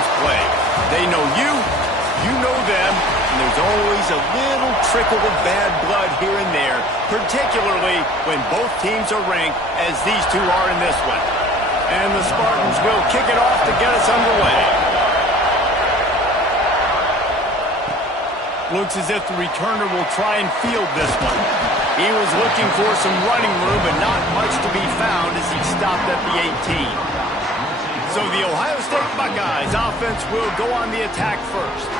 offense play. They know you, you know them, and there's always a little trickle of bad blood here and there, particularly when both teams are ranked as these two are in this one. And the Spartans will kick it off to get us underway. Looks as if the returner will try and field this one. He was looking for some running room, but not much to be found as he stopped at the 18. So the Ohio State Buckeyes offense will go on the attack first.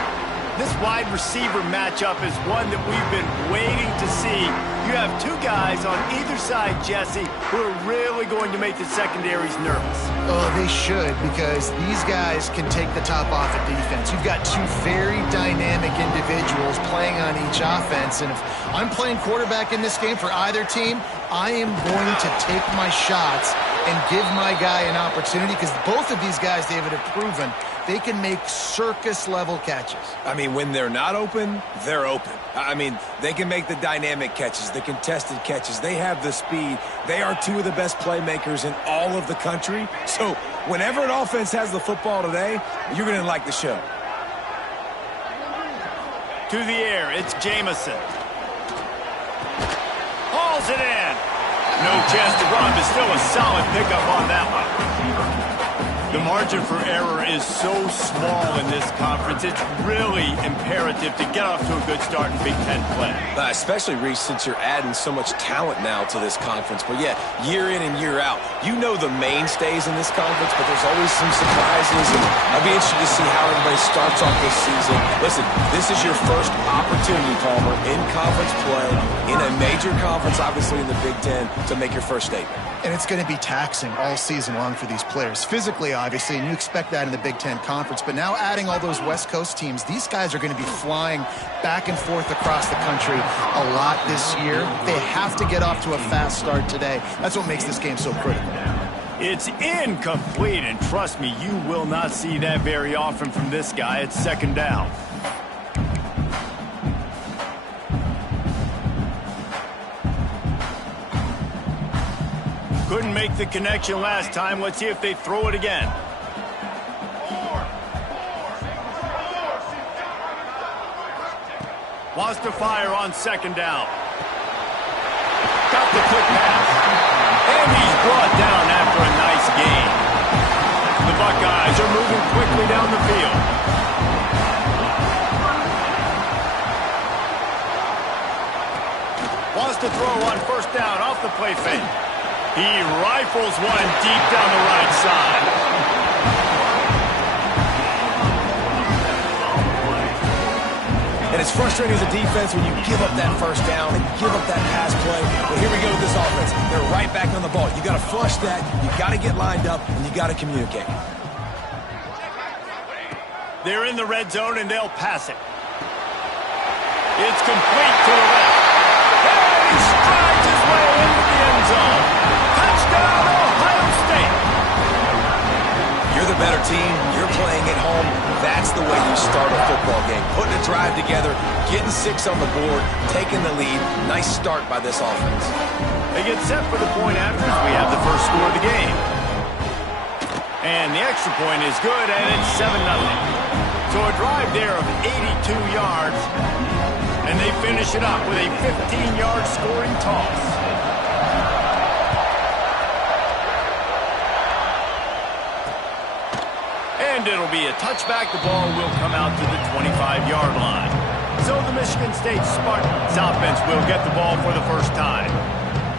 This wide receiver matchup is one that we've been waiting to see. You have two guys on either side, Jesse, who are really going to make the secondaries nervous. Oh, they should, because these guys can take the top off of defense. You've got two very dynamic individuals playing on each offense, and if I'm playing quarterback in this game for either team, I am going to take my shots and give my guy an opportunity, because both of these guys, David, have proven they can make circus-level catches. I mean, when they're not open, they're open. I mean, they can make the dynamic catches, the contested catches. They have the speed. They are two of the best playmakers in all of the country. So whenever an offense has the football today, you're going to like the show. To the air, it's Jamison. Hauls it in. No chance to run, but still a solid pickup on that one. The margin for error is so small in this conference, it's really imperative to get off to a good start in Big Ten play. Especially, Reese, since you're adding so much talent now to this conference. But yeah, year in and year out, you know the mainstays in this conference, but there's always some surprises. And I'll be interested to see how everybody starts off this season. Listen, this is your first opportunity, Palmer, in conference play, in a major conference, obviously in the Big Ten, to make your first statement. And it's going to be taxing all season long for these players. Physically, obviously, and you expect that in the Big Ten Conference. But now adding all those West Coast teams, these guys are going to be flying back and forth across the country a lot this year. They have to get off to a fast start today. That's what makes this game so critical. It's incomplete, and trust me, you will not see that very often from this guy. It's second down. Couldn't make the connection last time. Let's see if they throw it again. Wants to fire on second down. Got the quick pass. And he's brought down after a nice gain. The Buckeyes are moving quickly down the field. Wants to throw on first down off the play fake. He rifles one deep down the right side. And it's frustrating as a defense when you give up that first down and give up that pass play. But here we go with this offense. They're right back on the ball. You got to flush that, you got to get lined up, and you got to communicate. They're in the red zone, and they'll pass it. It's complete to the left. And he strides his way into the end zone. Touchdown, Ohio State. You're the better team. You're playing at home. That's the way you start a football game. Putting a drive together, getting 6 on the board, taking the lead. Nice start by this offense. They get set for the point after as we have the first score of the game. And the extra point is good, and it's 7-0. So a drive there of 82 yards, and they finish it up with a 15-yard scoring toss. And it'll be a touchback. The ball will come out to the 25-yard line. So the Michigan State Spartans offense will get the ball for the first time.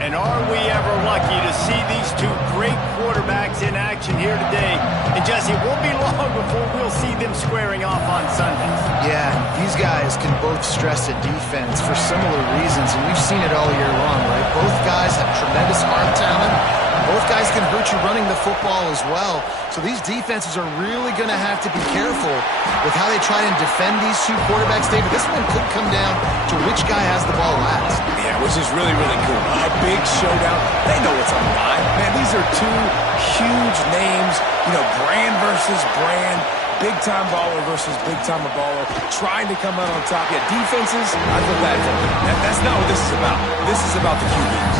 And are we ever lucky to see these two great quarterbacks in action here today? And Jesse, it won't be long before we'll see them squaring off on Sundays. Yeah, these guys can both stress a defense for similar reasons, and we've seen it all year long, right? Both guys have tremendous arm talent. Both guys can hurt you running the football as well. So these defenses are really going to have to be careful with how they try and defend these two quarterbacks. David, this one could come down to which guy has the ball last. Yeah, which is really, really cool. A big showdown. They know what's on the line. Man, these are two huge names. You know, brand versus brand. Big-time baller versus big-time baller. Trying to come out on top. Yeah, defenses, I feel bad for them. That's not what this is about. This is about the QBs.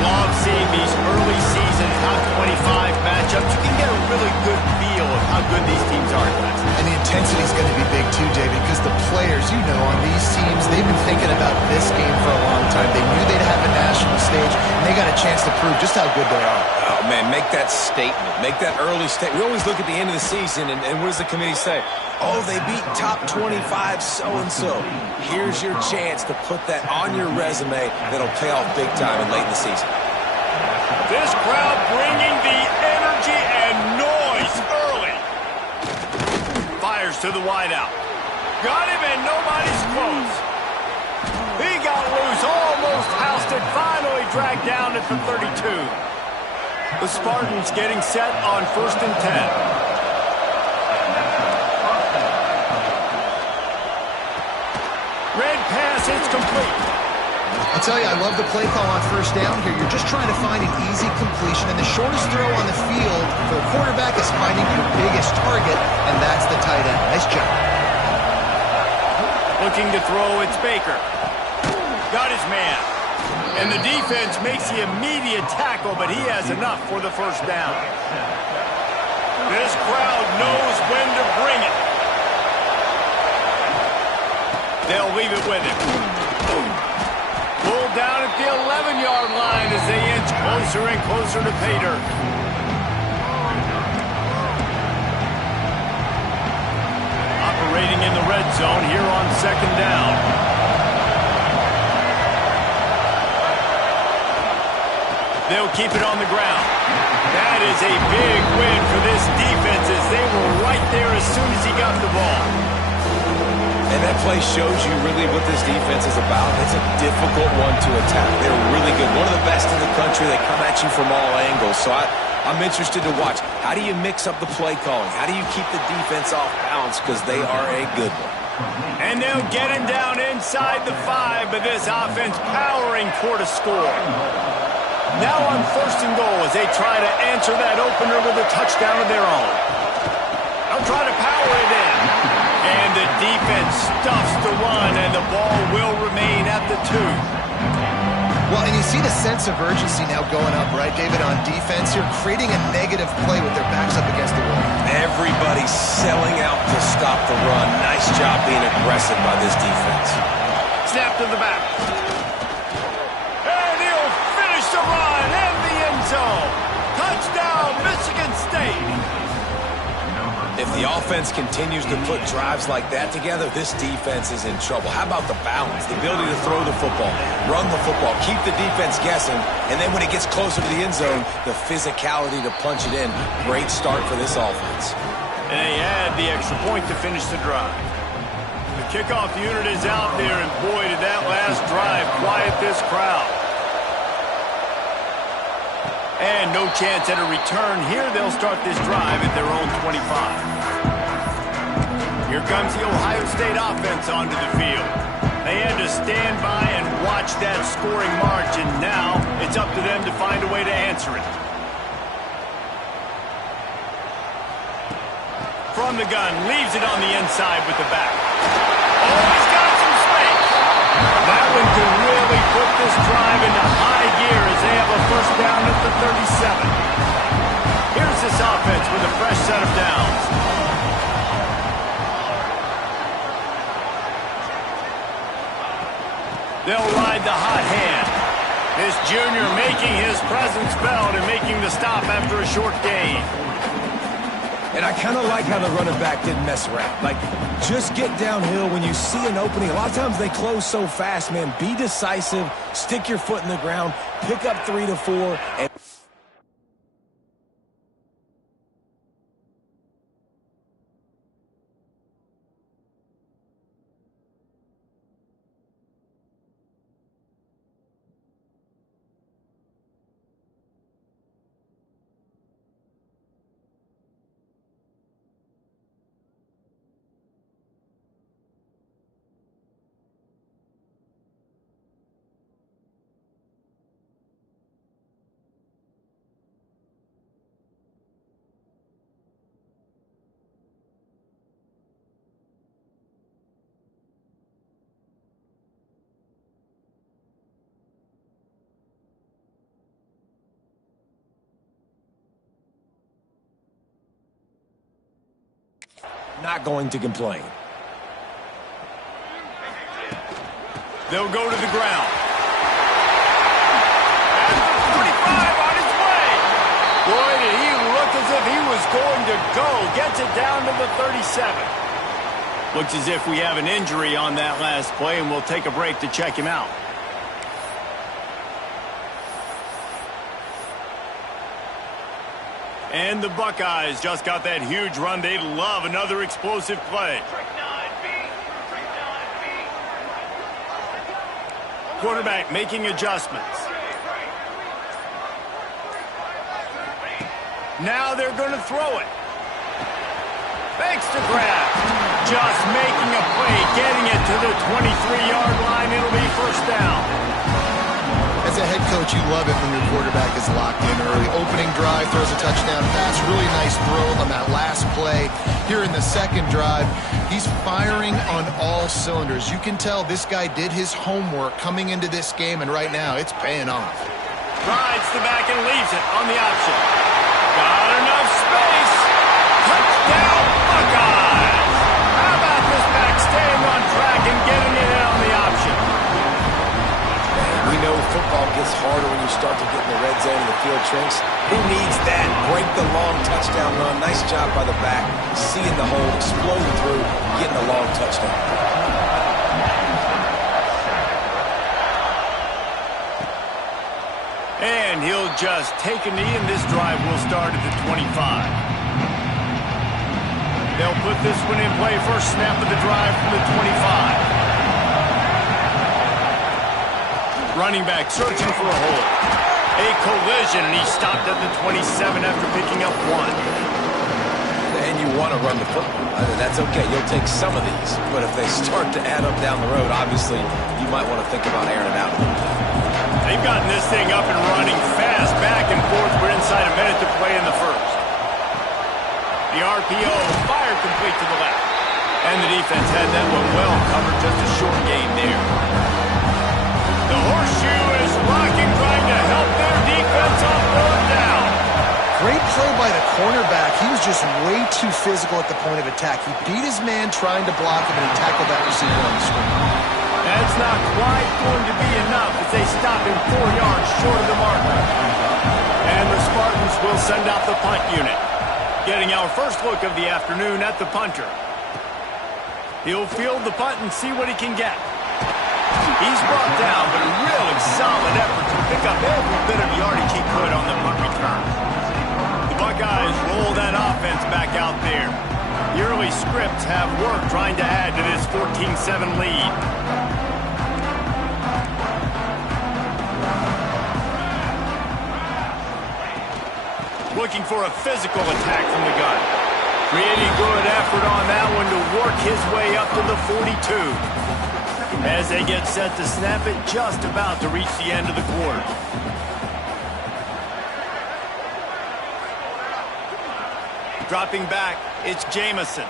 Love seeing these early season top 25 matchups. You can get a really good feel of how good these teams are, guys. And the intensity is going to be big too, David, because the players, on these teams, they've been thinking about this game for a long time. They knew they'd have a national stage, and they got a chance to prove just how good they are. Oh, man, make that statement. Make that early statement. We always look at the end of the season, and what does the committee say? Oh, they beat top 25 so-and-so. Here's your chance to put that on your resume that'll pay off big time and late in the season. This crowd bringing the energy and noise early. Fires to the wideout. Got him, and nobody's close. He got loose, almost housed it, finally dragged down at the 32. The Spartans getting set on 1st and 10. Red pass, it's complete. I'll tell you, I love the play call on 1st down here. You're just trying to find an easy completion, and the shortest throw on the field for a quarterback is finding your biggest target, and that's the tight end. Nice job. Looking to throw, it's Baker. Got his man. And the defense makes the immediate tackle, but he has enough for the 1st down. This crowd knows when to bring it. They'll leave it with him. Pulled down at the 11-yard line as they inch closer and closer to pay dirt. Operating in the red zone here on 2nd down. They'll keep it on the ground. That is a big win for this defense as they were right there as soon as he got the ball. And that play shows you really what this defense is about. It's a difficult one to attack. They're really good. One of the best in the country. They come at you from all angles. So I'm interested to watch. How do you mix up the play calling? How do you keep the defense off balance? Because they are a good one. And they'll get him down inside the 5, but this offense powering toward a score. Now on 1st and goal as they try to answer that opener with a touchdown of their own. They'll try to power it in. And the defense stuffs the run, and the ball will remain at the 2. Well, and you see the sense of urgency now going up, right, David, on defense here, creating a negative play with their backs up against the wall. Everybody's selling out to stop the run. Nice job being aggressive by this defense. Snap to the back. And he'll finish the run in the end zone. Touchdown, Michigan State. If the offense continues to put drives like that together, this defense is in trouble. How about the balance, the ability to throw the football, run the football, keep the defense guessing, and then when it gets closer to the end zone, the physicality to punch it in. Great start for this offense. And they add the extra point to finish the drive. The kickoff unit is out there, and boy, did that last drive quiet this crowd. And no chance at a return here. They'll start this drive at their own 25. Here comes the Ohio State offense onto the field. They had to stand by and watch that scoring march, and now it's up to them to find a way to answer it. From the gun, leaves it on the inside with the back. Oh, he's got some space. That one can really put this drive into high gear as they have a 1st down at the 37. Here's this offense with a fresh set of downs. They'll ride the hot hand. This junior making his presence felt and making the stop after a short gain. And I kind of like how the running back didn't mess around. Like, just get downhill when you see an opening. A lot of times they close so fast, man. Be decisive, stick your foot in the ground, pick up 3 to 4, and not going to complain. They'll go to the ground. And the 35 on his way. Boy, did he look as if he was going to go. Gets it down to the 37. Looks as if we have an injury on that last play, and we'll take a break to check him out. And the Buckeyes just got that huge run. They'd love another explosive play. Quarterback making adjustments. Now they're going to throw it. Thanks to grab. Just making a play, getting it to the 23-yard line. It'll be first down. As a head coach, you love it when your quarterback is locked in early. Opening drive, throws a touchdown pass. Really nice throw on that last play. Here in the second drive, he's firing on all cylinders. You can tell this guy did his homework coming into this game, and right now it's paying off. Rides the back and leaves it on the option. Got enough space. Touchdown, Buckeyes. How about this back staying on track and getting it in on the option? We know football gets harder when you start to get in the red zone and the field shrinks. Who needs that? Break the long touchdown run. Nice job by the back. Seeing the hole, exploding through, getting a long touchdown. And he'll just take a knee, and this drive will start at the 25. They'll put this one in play. First snap of the drive from the 25. Running back searching for a hole. A collision, and he stopped at the 27 after picking up one. And you want to run the football. I mean, that's okay. You'll take some of these. But if they start to add up down the road, obviously, you might want to think about airing it out. They've gotten this thing up and running fast, back and forth. We're inside a minute to play in the first. The RPO fired complete to the left. And the defense had that one well covered. Just a short gain there. The horseshoe is rocking, trying to help their defense off third down. Great play by the cornerback. He was just way too physical at the point of attack. He beat his man trying to block him, and he tackled that receiver on the screen. That's not quite going to be enough as they stop him 4 yards short of the marker. And the Spartans will send out the punt unit. Getting our first look of the afternoon at the punter. He'll field the punt and see what he can get. He's brought down, but a really solid effort to pick up every bit of yardage he could on the punt return. The Buckeyes roll that offense back out there. The early scripts have work trying to add to this 14-7 lead. Looking for a physical attack from the gun. Really good effort on that one to work his way up to the 42. As they get set to snap it, just about to reach the end of the quarter. Dropping back, it's Jamison.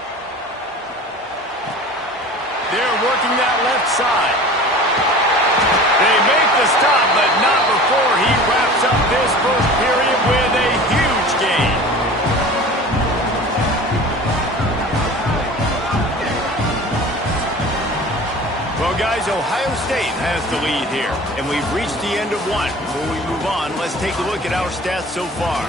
They're working that left side. They make the stop, but not before he wraps up this first period with a huge gain. Well, guys, Ohio State has the lead here, and we've reached the end of one. Before we move on, let's take a look at our stats so far.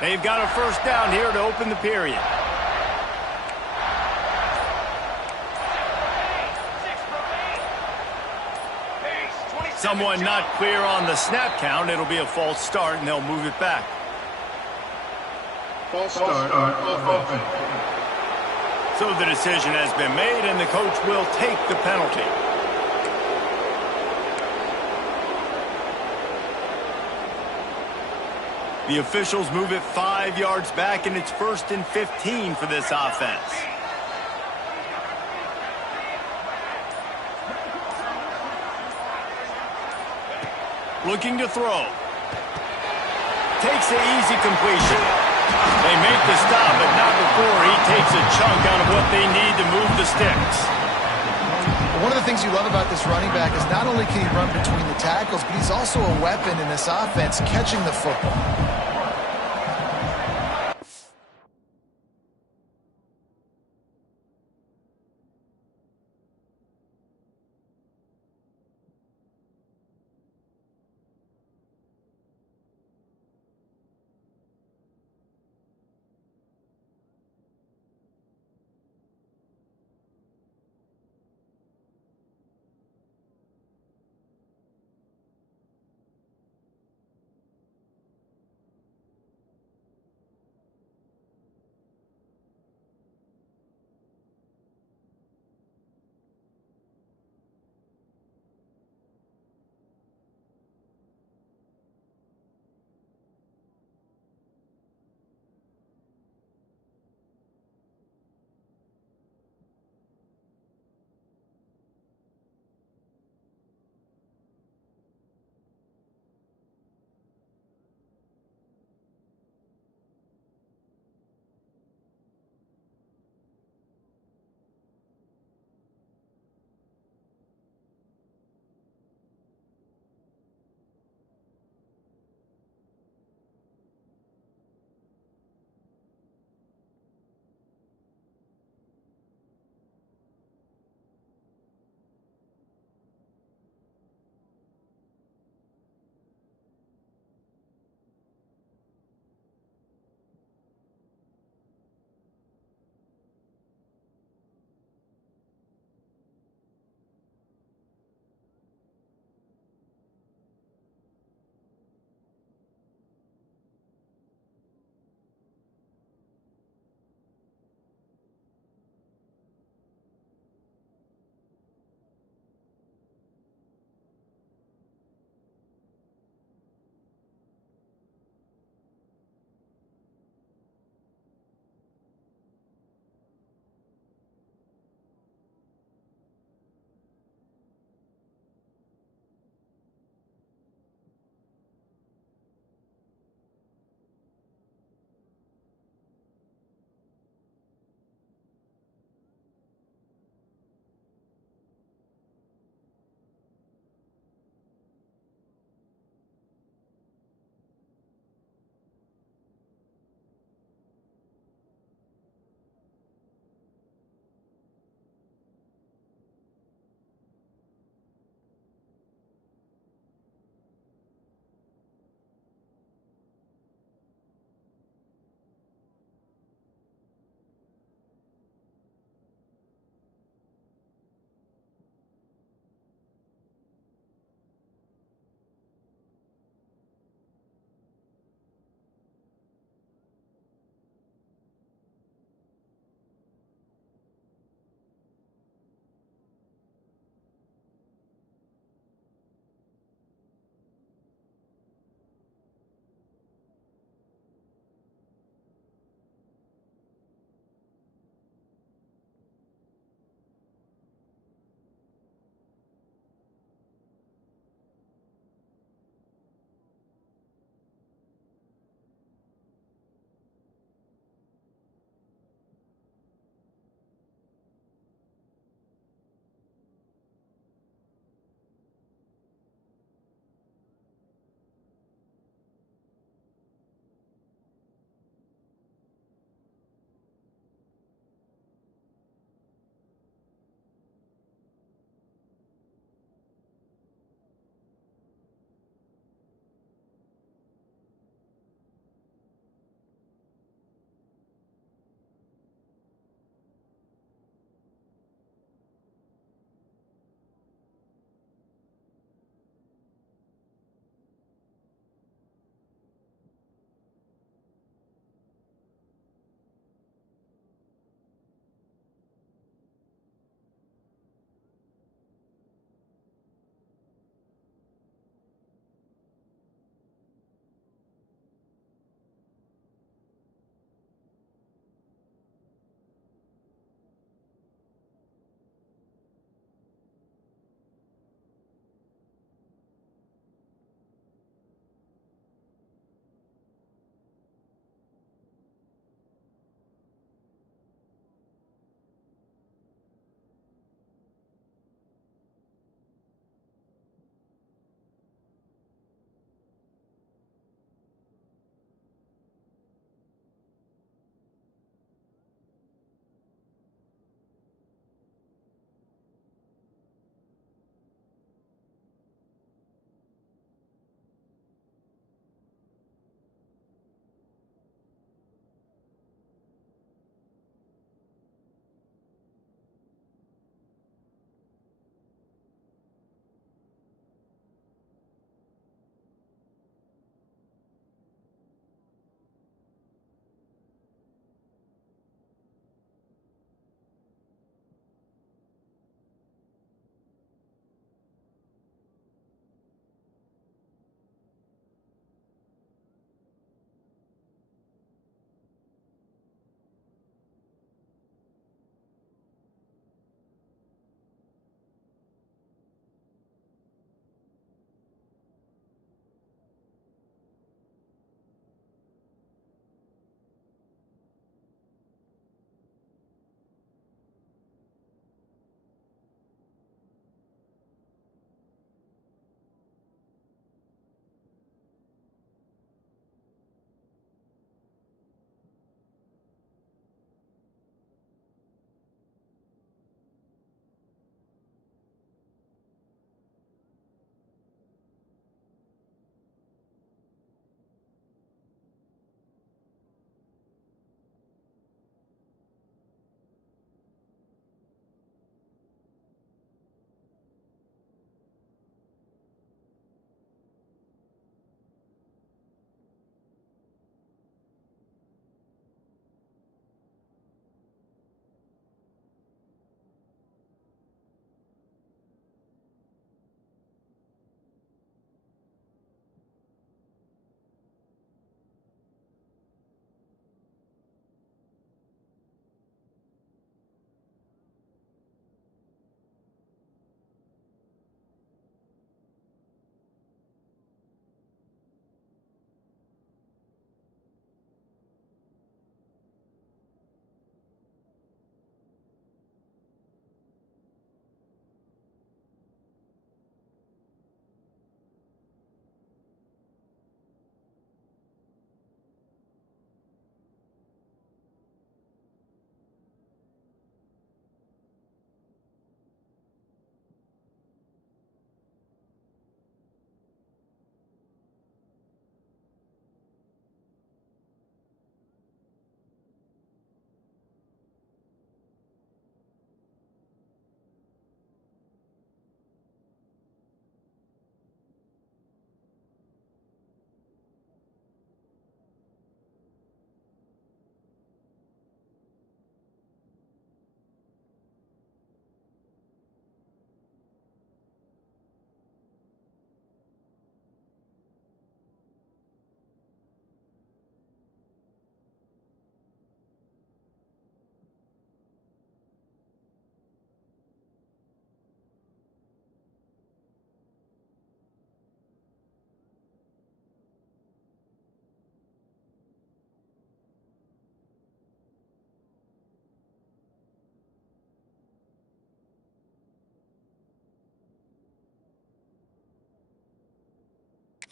They've got a first down here to open the period. Someone not clear on the snap count. It'll be a false start, and they'll move it back. False start on offense. So the decision has been made, and the coach will take the penalty. The officials move it 5 yards back, and it's 1st and 15 for this offense. Looking to throw. Takes the easy completion. They make the stop, but not before he takes a chunk out of what they need to move the sticks. One of the things you love about this running back is not only can he run between the tackles, but he's also a weapon in this offense catching the football.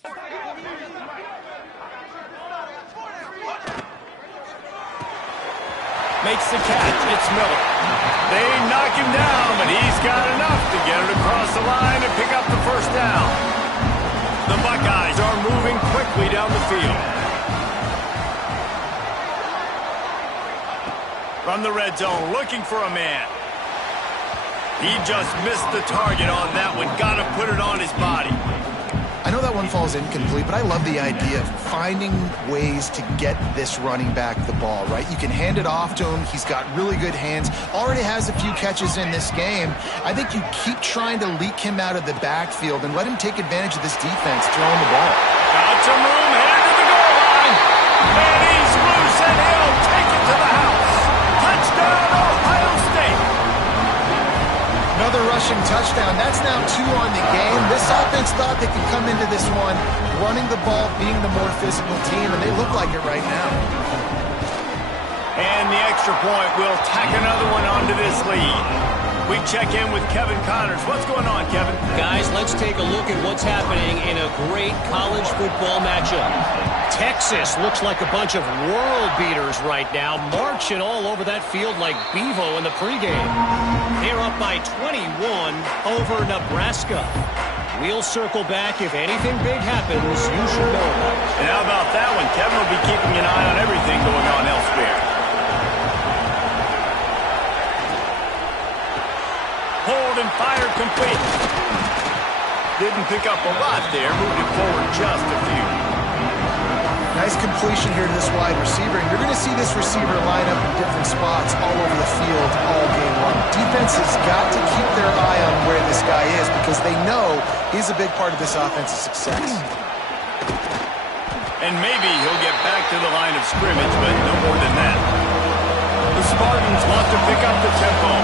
Makes the catch. It's Miller. They knock him down, but he's got enough to get it across the line and pick up the first down. The Buckeyes are moving quickly down the field. From the red zone, looking for a man. He just missed the target on that one. Got to put it on his body. I know that one falls incomplete, but I love the idea of finding ways to get this running back the ball, right? You can hand it off to him. He's got really good hands. Already has a few catches in this game. I think you keep trying to leak him out of the backfield and let him take advantage of this defense throwing the ball. Got some room, headed to the goal line. And he's loose, and he'll take it to the house. Touchdown, Ohio State. Another rushing touchdown. That's now 2 on the game. This offense thought they could come into this one running the ball, being the more physical team, and they look like it right now. And the extra point will tack another one onto this lead. We check in with Kevin Connors. What's going on, Kevin? Guys, let's take a look at what's happening in a great college football matchup. Texas looks like a bunch of world beaters right now, marching all over that field like Bevo in the pregame. They're up by 21 over Nebraska. We'll circle back. If anything big happens, you should know about it. And how about that one? Kevin will be keeping an eye on everything going on elsewhere. Hold and fire complete. Didn't pick up a lot there. Moved it forward just a few. Nice completion here to this wide receiver, and you're going to see this receiver line up in different spots all over the field all game long. Defense has got to keep their eye on where this guy is because they know he's a big part of this offense's success. And maybe he'll get back to the line of scrimmage, but no more than that. The Spartans want to pick up the tempo.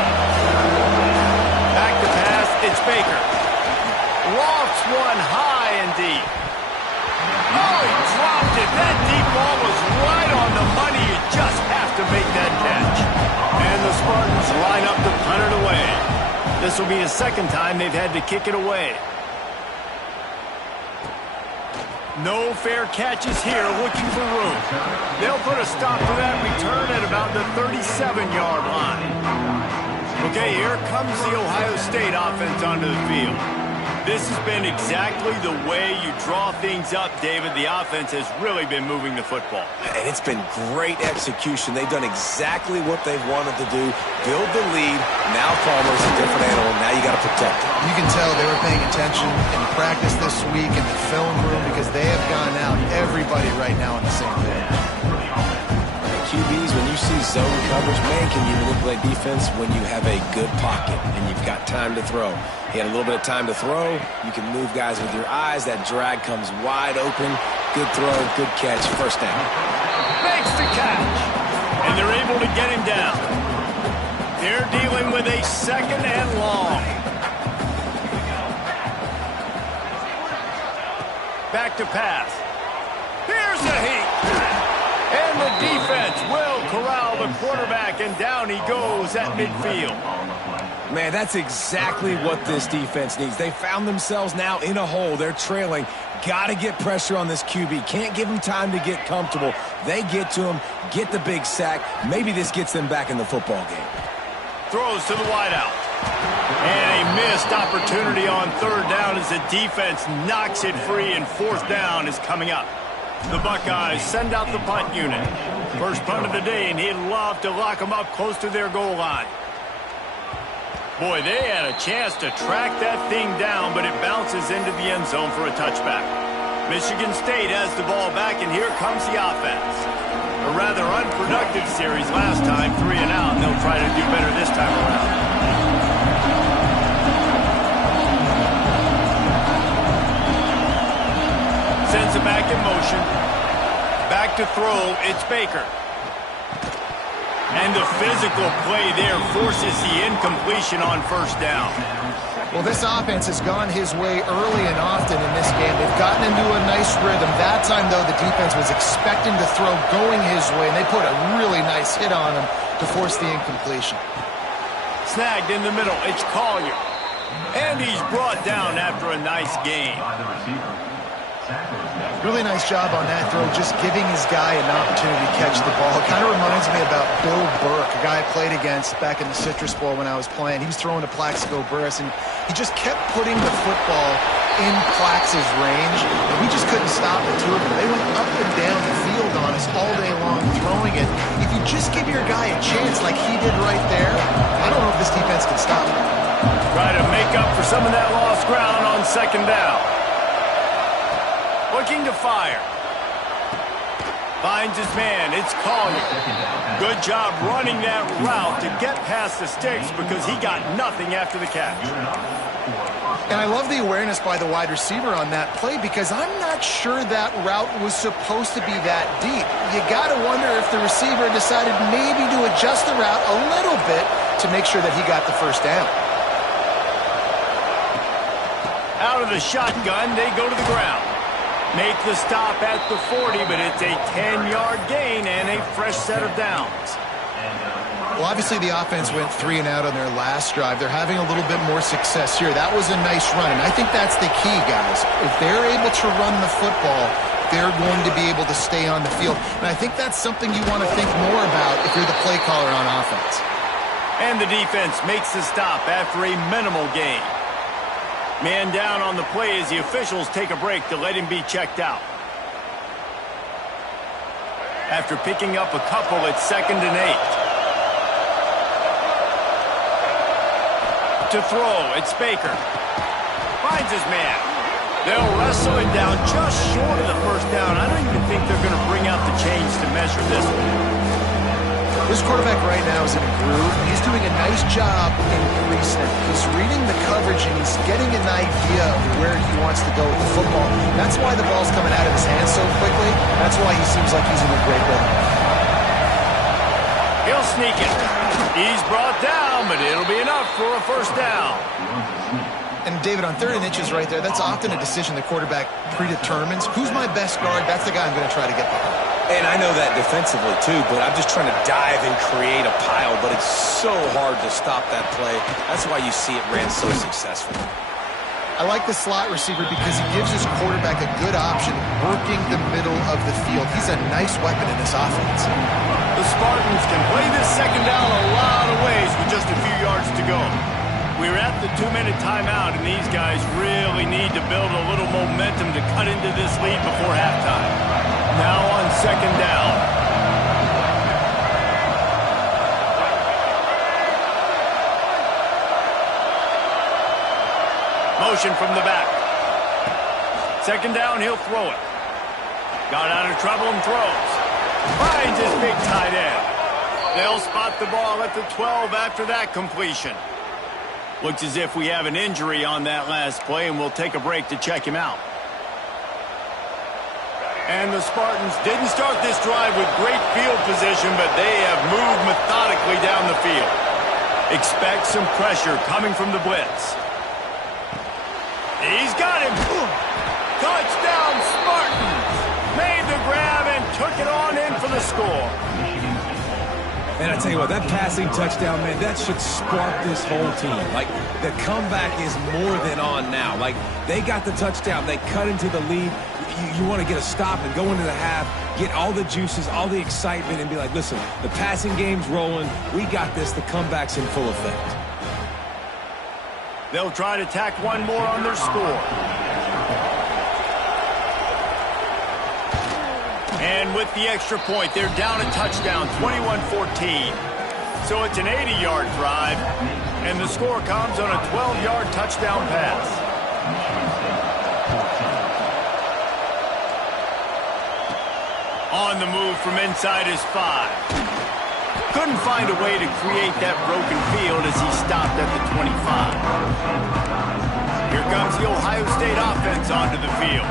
Back to pass, it's Baker. Lofts one high and deep. Oh, he dropped it. That deep ball was right on the money. You just have to make that catch. And the Spartans line up to punt it away. This will be the second time they've had to kick it away. No fair catches here, looking for room. They'll put a stop to that return at about the 37-yard line. Okay, here comes the Ohio State offense onto the field. This has been exactly the way you draw things up, David. The offense has really been moving the football. And it's been great execution. They've done exactly what they've wanted to do. Build the lead. Now Palmer's a different animal. Now you got to protect it. You can tell they were paying attention in practice this week in the film room because they have gone out, everybody right now on the same page. QBs, when you see zone coverage, man, can you manipulate defense when you have a good pocket and you've got time to throw. He had a little bit of time to throw. You can move guys with your eyes. That drag comes wide open. Good throw, good catch, first down. Makes the catch. And they're able to get him down. They're dealing with a second and long. Back to pass. Here's the heat. And the defense will corral the quarterback, and down he goes at midfield. Man, that's exactly what this defense needs. They found themselves now in a hole. They're trailing. Got to get pressure on this QB. Can't give him time to get comfortable. They get to him, get the big sack. Maybe this gets them back in the football game. Throws to the wideout. And a missed opportunity on third down as the defense knocks it free, and fourth down is coming up. The Buckeyes send out the punt unit. First punt of the day, and he'd love to lock them up close to their goal line. Boy, they had a chance to track that thing down, but it bounces into the end zone for a touchback. Michigan State has the ball back, and here comes the offense. A rather unproductive series last time, 3 and out, and they'll try to do better this time around. Sends it back in motion. Back to throw, it's Baker. And the physical play there forces the incompletion on first down. Well, this offense has gone his way early and often in this game. They've gotten into a nice rhythm. That time, though, the defense was expecting to throw going his way, and they put a really nice hit on him to force the incompletion. Snagged in the middle, it's Collier. And he's brought down after a nice game. Really nice job on that throw, just giving his guy an opportunity to catch the ball. It kind of reminds me about Bill Burke, a guy I played against back in the Citrus Bowl when I was playing. He was throwing to Plaxico Burress, and he just kept putting the football in Plax's range, and we just couldn't stop the two of them. They went up and down the field on us all day long throwing it. If you just give your guy a chance like he did right there, I don't know if this defense can stop him. Try to make up for some of that lost ground on second down. Looking to fire. Finds his man. It's Collier. Good job running that route to get past the sticks because he got nothing after the catch. And I love the awareness by the wide receiver on that play because I'm not sure that route was supposed to be that deep. You got to wonder if the receiver decided maybe to adjust the route a little bit to make sure that he got the first down. Out of the shotgun, they go to the ground. Make the stop at the 40, but it's a 10-yard gain and a fresh set of downs. Well, obviously the offense went 3 and out on their last drive. They're having a little bit more success here. That was a nice run, and I think that's the key, guys. If they're able to run the football, they're going to be able to stay on the field. And I think that's something you want to think more about if you're the play caller on offense. And the defense makes the stop after a minimal gain. Man down on the play as the officials take a break to let him be checked out. After picking up a couple, it's 2nd and 8. To throw, it's Baker. Finds his man. They'll wrestle it down just short of the first down. I don't even think they're going to bring out the chains to measure this one. This quarterback right now is in a groove. He's doing a nice job increasing it. He's reading the coverage, and he's getting an idea of where he wants to go with the football. That's why the ball's coming out of his hands so quickly. That's why he seems like he's in a great rhythm. He'll sneak it. He's brought down, but it'll be enough for a first down. And, David, on 3rd and inches right there, that's often a decision the quarterback predetermines. Who's my best guard? That's the guy I'm going to try to get behind. And I know that defensively, too, but I'm just trying to dive and create a pile, but it's so hard to stop that play. That's why you see it ran so successful. I like the slot receiver because he gives his quarterback a good option working the middle of the field. He's a nice weapon in this offense. The Spartans can play this second down a lot of ways with just a few yards to go. We're at the 2-minute timeout, and these guys really need to build a little momentum to cut into this lead before halftime. Now on second down. Motion from the back. Second down, he'll throw it. Got out of trouble and throws. Finds his big tight end. They'll spot the ball at the 12 after that completion. Looks as if we have an injury on that last play, and we'll take a break to check him out. And the Spartans didn't start this drive with great field position, but they have moved methodically down the field. Expect some pressure coming from the blitz. He's got him. Touchdown, Spartans. Made the grab and took it on in for the score. And I tell you what, that passing touchdown, man, that should spark this whole team. Like, the comeback is more than on now. Like, they got the touchdown. They cut into the lead. You want to get a stop and go into the half, get all the juices, all the excitement, and be like, listen, the passing game's rolling. We got this. The comeback's in full effect. They'll try to tack one more on their score. And with the extra point, they're down a touchdown, 21-14. So it's an 80-yard drive, and the score comes on a 12-yard touchdown pass. On the move from inside his 5. Couldn't find a way to create that broken field as he stopped at the 25. Here comes the Ohio State offense onto the field.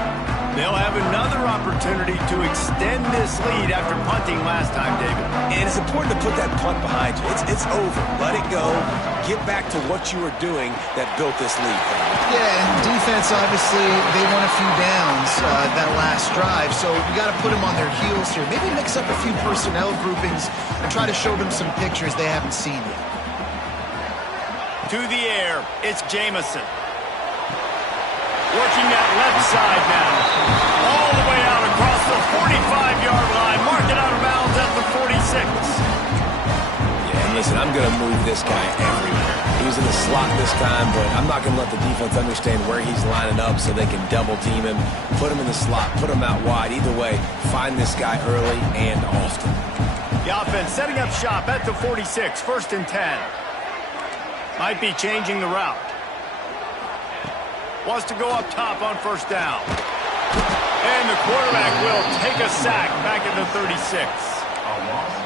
They'll have another opportunity to extend this lead after punting last time, David. And it's important to put that punt behind you. It's over. Let it go. Get back to what you were doing that built this lead. Yeah, and defense, obviously, they won a few downs that last drive, so you got to put them on their heels here. Maybe mix up a few personnel groupings and try to show them some pictures they haven't seen yet. To the air, it's Jamison. Working that left side now. 45-yard line. Mark it out of bounds at the 46. Yeah, and listen, I'm going to move this guy everywhere. He was in the slot this time, but I'm not going to let the defense understand where he's lining up so they can double team him, put him in the slot, put him out wide. Either way, find this guy early and often. The offense setting up shop at the 46, 1st and 10. Might be changing the route. Wants to go up top on 1st down. And the quarterback will take a sack back at the 36.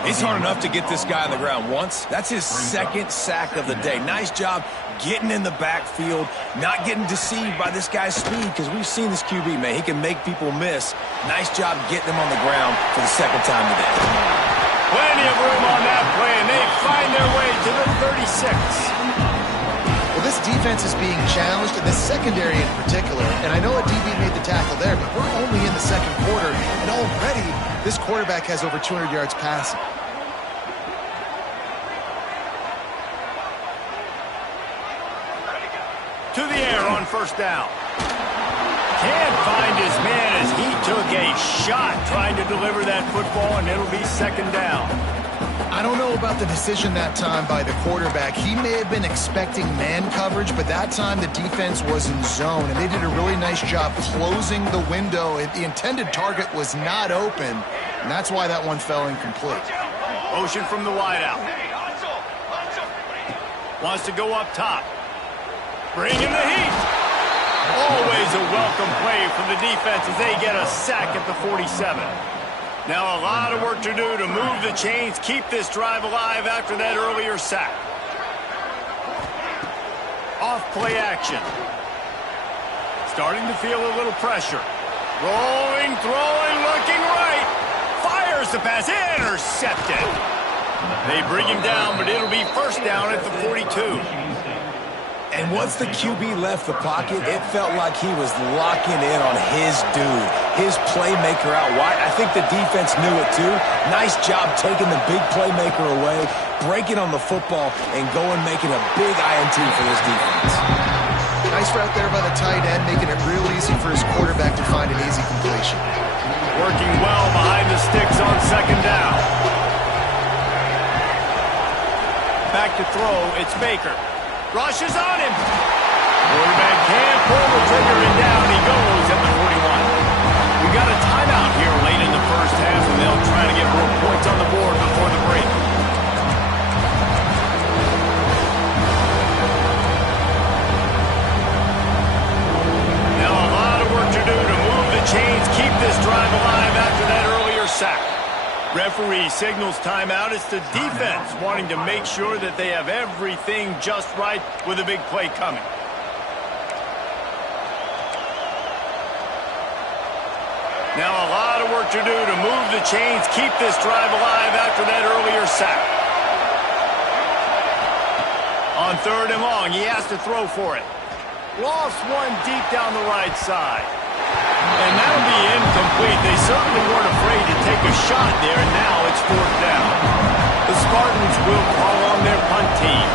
It's hard enough to get this guy on the ground once. That's his 2nd sack of the day. Nice job getting in the backfield, not getting deceived by this guy's speed, because we've seen this QB, man. He can make people miss. Nice job getting him on the ground for the 2nd time today. Plenty of room on that play, and they find their way to the 36. Well, this defense is being challenged, and this secondary in particular. And I know a DB made the tackle there, but we're only in the 2nd quarter, and already this quarterback has over 200 yards passing. To the air on 1st down. Can't find his man as he took a shot trying to deliver that football, and it'll be 2nd down. I don't know about the decision that time by the quarterback. He may have been expecting man coverage, but that time the defense was in zone, and they did a really nice job closing the window. The intended target was not open, and that's why that one fell incomplete. Motion from the wideout. Wants to go up top. Bring in the heat. Always a welcome play from the defense as they get a sack at the 47. Now a lot of work to do to move the chains, keep this drive alive after that earlier sack. Off play action. Starting to feel a little pressure. Rolling, throwing, looking right. Fires the pass, intercepted. They bring him down, but it'll be 1st down at the 42. And once the QB left the pocket, it felt like he was locking in on his dude, his playmaker out wide. I think the defense knew it too. Nice job taking the big playmaker away, breaking on the football, and going making a big INT for this defense. Nice route there by the tight end, making it real easy for his quarterback to find an easy completion. Working well behind the sticks on 2nd down. Back to throw, it's Baker. Rushes on him. Quarterback can't pull the trigger, and down he goes at the 41. We got a timeout here late in the 1st half, and they'll try to get more points on the board before the break. Now a lot of work to do to move the chains, keep this drive alive after that earlier sack. Referee signals timeout. It's the defense wanting to make sure that they have everything just right with a big play coming. Now a lot of work to do to move the chains, keep this drive alive after that earlier sack. On 3rd and long, he has to throw for it. Lost one deep down the right side. And that'll be incomplete. They certainly weren't afraid to take a shot there, and now it's 4th down. The Spartans will call on their punt team.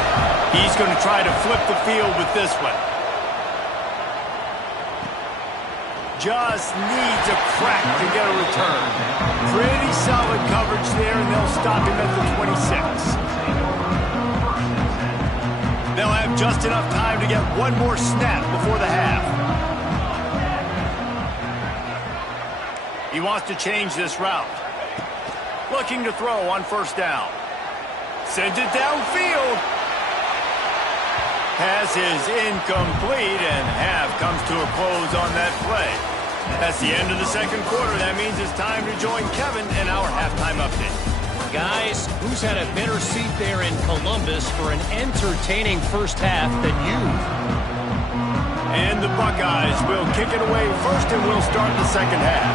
He's going to try to flip the field with this one. Just needs a crack to get a return. Pretty solid coverage there, and they'll stop him at the 26. They'll have just enough time to get one more snap before the half. He wants to change this route. Looking to throw on 1st down. Sends it downfield. Pass is incomplete, and half comes to a close on that play. That's the end of the 2nd quarter. That means it's time to join Kevin in our halftime update. Guys, who's had a better seat there in Columbus for an entertaining 1st half than you? And the Buckeyes will kick it away first, and we'll start the 2nd half.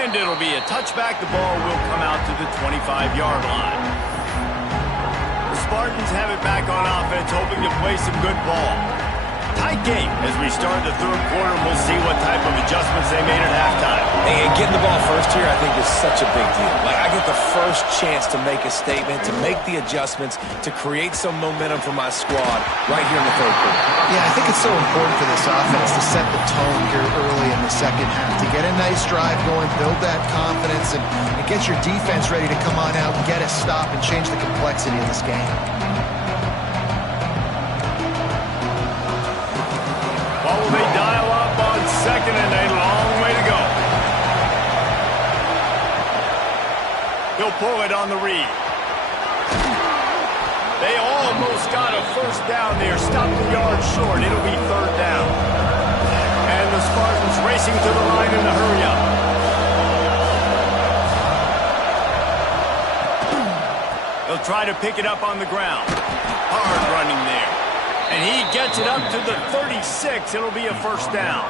And it'll be a touchback. The ball will come out to the 25-yard line. The Spartans have it back on offense, hoping to play some good ball. Tight game as we start the 3rd quarter, and we'll see what type of adjustments they made at halftime. And getting the ball first first here, I think, is such a big deal. Like, I get the first chance to make a statement, to make the adjustments, to create some momentum for my squad right here in the third quarter. Yeah, I think it's so important for this offense to set the tone here early in the second half, to get a nice drive going, build that confidence, and get your defense ready to come on out, get a stop, and change the complexity of this game. Well, will they dial up on second and a long way to go? He'll pull it on the read. They almost got a first down there. Stopped the yard short. It'll be third down. And the Spartans racing to the line in the hurry-up. He'll try to pick it up on the ground. Hard running there. And he gets it up to the 36. It'll be a first down.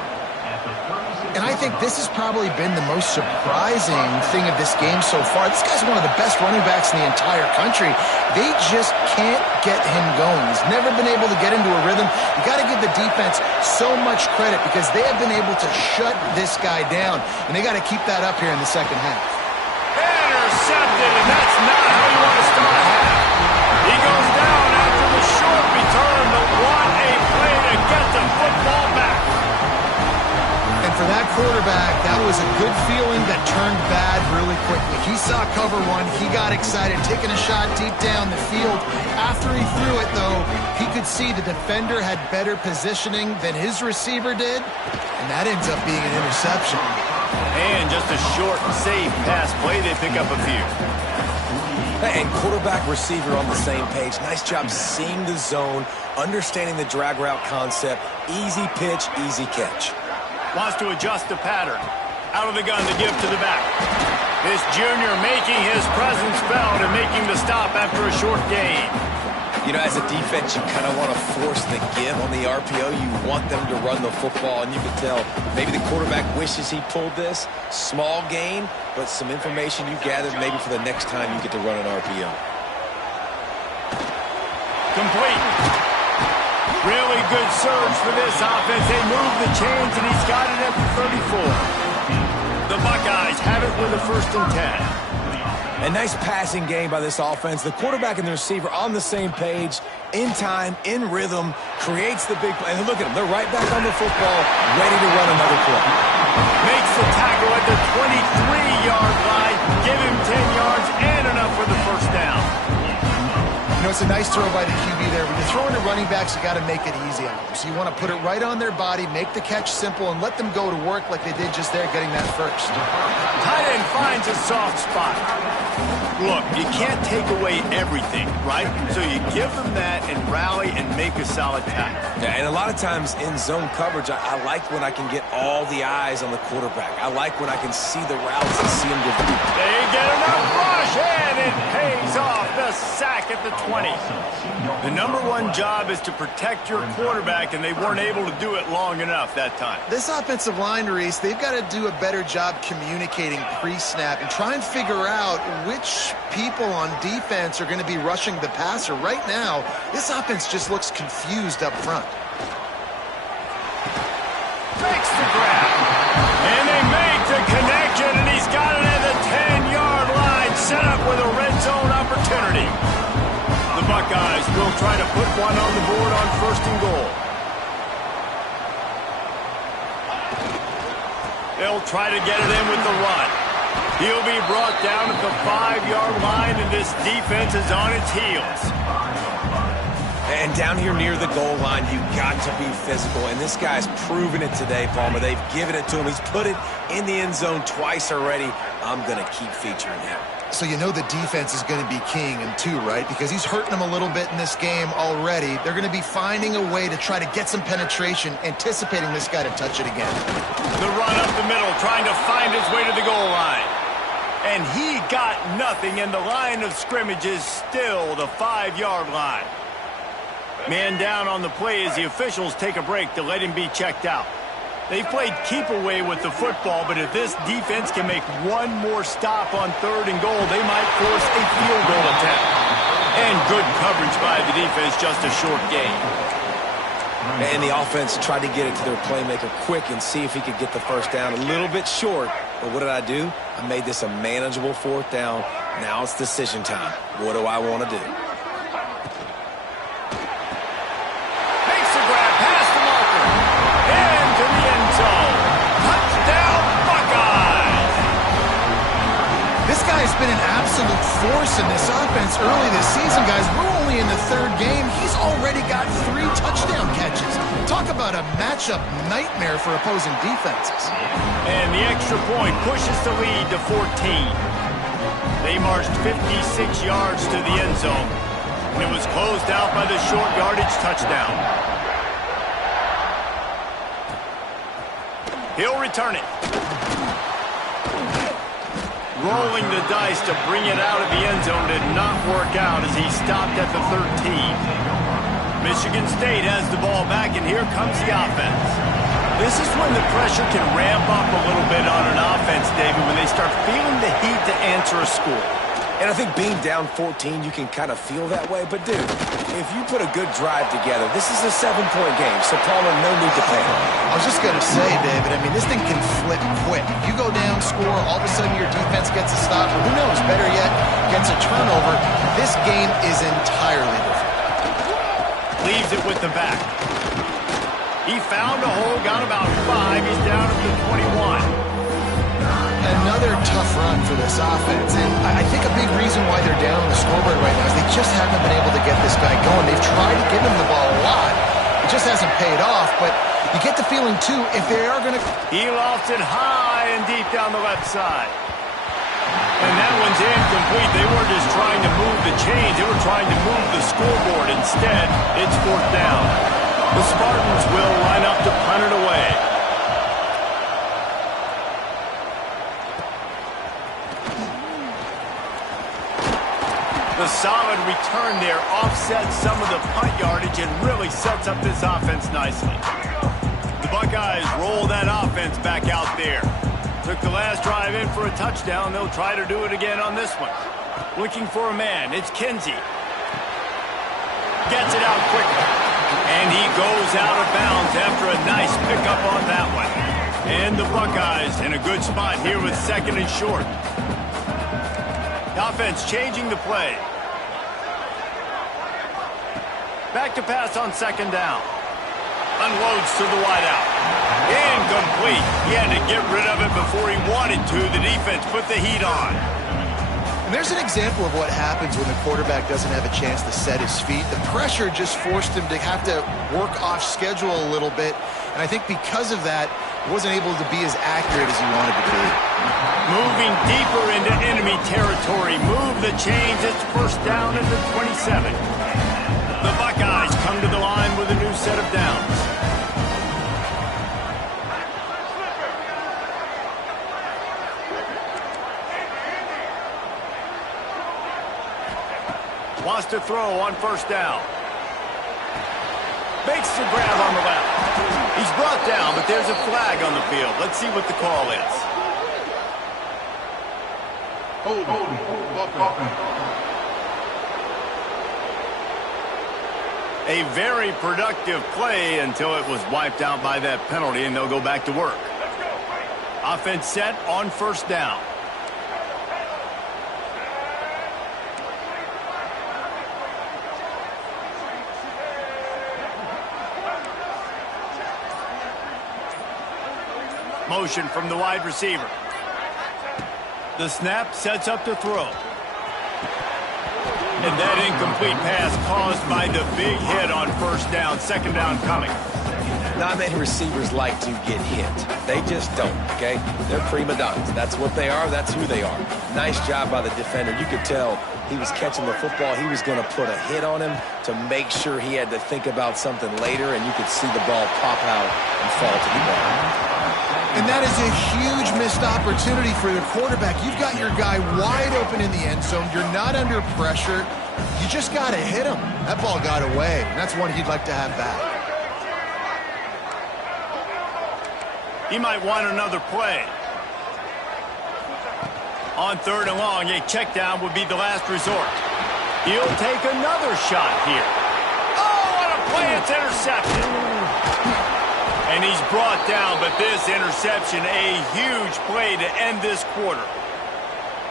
And I think this has probably been the most surprising thing of this game so far. This guy's one of the best running backs in the entire country. They just can't get him going. He's never been able to get into a rhythm. You got to give the defense so much credit because they have been able to shut this guy down. And they got to keep that up here in the second half. Intercepted, and that's not how you want to start a half. He goes down after the short return, but what a play to get the football back. And for that quarterback, that was a good feeling that turned bad really quickly. He saw cover one. He got excited, taking a shot deep down the field. After he threw it, though, he could see the defender had better positioning than his receiver did, and that ends up being an interception. And just a short, safe pass play. They pick up a few. And quarterback, receiver on the same page. Nice job seeing the zone, understanding the drag route concept. Easy pitch, easy catch. Wants to adjust the pattern. Out of the gun to give to the back. This junior making his presence felt and making the stop after a short gain. You know, as a defense, you kind of want to force the give on the RPO. You want them to run the football, and you can tell maybe the quarterback wishes he pulled this. Small gain, but some information you gathered maybe for the next time you get to run an RPO. Complete. Really good surge for this offense. They move the chains, and he's got it at the 34. The Buckeyes have it with a 1st and 10. A nice passing game by this offense. The quarterback and the receiver on the same page, in time, in rhythm, creates the big play. And look at them. They're right back on the football, ready to run another play. Makes the tackle at the 23-yard line. Give him 10 yards and enough for the first down. You know, it's a nice throw by the QB there. When you're throwing to running backs, you got to make it easy on them. So you want to put it right on their body, make the catch simple, and let them go to work like they did just there, getting that first. Tight end finds a soft spot. Look, you can't take away everything, right? So you give them that and rally and make a solid tackle. Yeah, and a lot of times in zone coverage, I like when I can get all the eyes on the quarterback. I like when I can see the routes and see them develop. They get enough rush, and it pays off. The sack at the 20. The #1 job is to protect your quarterback, and they weren't able to do it long enough that time. This offensive line, Reese, they've got to do a better job communicating pre-snap and try and figure out which people on defense are going to be rushing the passer. Right now, this offense just looks confused up front. Makes the grab. And they make the connection, and he's got it at the 10-yard line, set up with a red zone opportunity. The Buckeyes will try to put one on the board on 1st and goal. They'll try to get it in with the run. He'll be brought down at the 5-yard line, and this defense is on its heels. And down here near the goal line, you got to be physical. And this guy's proven it today, Palmer. They've given it to him. He's put it in the end zone twice already. I'm going to keep featuring him. So you know the defense is going to be keying him too, right? Because he's hurting them a little bit in this game already. They're going to be finding a way to try to get some penetration, anticipating this guy to touch it again. The run up the middle, trying to find his way to the goal line. And he got nothing, and the line of scrimmage is still the 5-yard line. Man down on the play as the officials take a break to let him be checked out. They played keep away with the football, but if this defense can make one more stop on 3rd and goal, they might force a field goal attempt. And good coverage by the defense, just a short gain. And the offense tried to get it to their playmaker quick and see if he could get the first down. A little bit short, but what did I do? I made this a manageable fourth down. Now it's decision time. What do I want to do? Makes the grab past the marker. Into the end zone. Touchdown, Buckeyes! This guy's been an absolute force in this offense early this season, guys. We're only in the third game. He's already got 3 touchdown catches. Talk about a matchup nightmare for opposing defenses. And the extra point pushes the lead to 14. They marched 56 yards to the end zone. And it was closed out by the short yardage touchdown. He'll return it. Rolling the dice to bring it out of the end zone did not work out as he stopped at the 13. Michigan State has the ball back, and here comes the offense. This is when the pressure can ramp up a little bit on an offense, David, when they start feeling the heat to answer a score. And I think being down 14, you can kind of feel that way. But, dude, if you put a good drive together, this is a 7-point game, so Palmer, no need to panic. I was just going to say, David, I mean, this thing can flip quick. You go down, score, all of a sudden your defense gets a stop, or who knows, better yet, gets a turnover. This game is entirely different. Leaves it with the back. He found a hole, got about 5. He's down at the 21. Another tough run for this offense, and I think a big reason why they're down on the scoreboard right now is they just haven't been able to get this guy going. They've tried to give him the ball a lot. It just hasn't paid off, but you get the feeling, too, if they are going to... He lofts it high and deep down the left side. And that one's incomplete. They weren't just trying to move the chains. They were trying to move the scoreboard. Instead, it's 4th down. The Spartans will line up to punt it away. The solid return there offsets some of the punt yardage and really sets up this offense nicely. The Buckeyes roll that offense back out there. Took the last drive in for a touchdown. They'll try to do it again on this one. Looking for a man. It's Kinsey. Gets it out quickly. And he goes out of bounds after a nice pickup on that one. And the Buckeyes in a good spot here with 2nd and short. The offense changing the play. Back to pass on 2nd down. Unloads to the wideout. Incomplete. He had to get rid of it before he wanted to. The defense put the heat on. And there's an example of what happens when the quarterback doesn't have a chance to set his feet. The pressure just forced him to have to work off schedule a little bit. And I think because of that, he wasn't able to be as accurate as he wanted to be. Moving deeper into enemy territory. Move the chains. It's 1st down at the 27. The Buckeyes come to the line with a new set of downs. Wants to throw on 1st down. Makes the grab on the left. He's brought down, but there's a flag on the field. Let's see what the call is. A very productive play until it was wiped out by that penalty, and they'll go back to work. Offense set on 1st down. Motion from the wide receiver. The snap sets up to throw. And that incomplete pass caused by the big hit on 1st down. 2nd down coming. Not many receivers like to get hit. They just don't, okay? They're prima donnas. That's what they are. That's who they are. Nice job by the defender. You could tell he was catching the football. He was going to put a hit on him to make sure he had to think about something later, and you could see the ball pop out and fall to the ground. And that is a huge missed opportunity for the quarterback. You've got your guy wide open in the end zone. You're not under pressure. You just got to hit him. That ball got away, and that's one he'd like to have back. He might want another play. On 3rd and long, a check down would be the last resort. He'll take another shot here. Oh, what a play. It's intercepted. And he's brought down, but this interception, a huge play to end this quarter.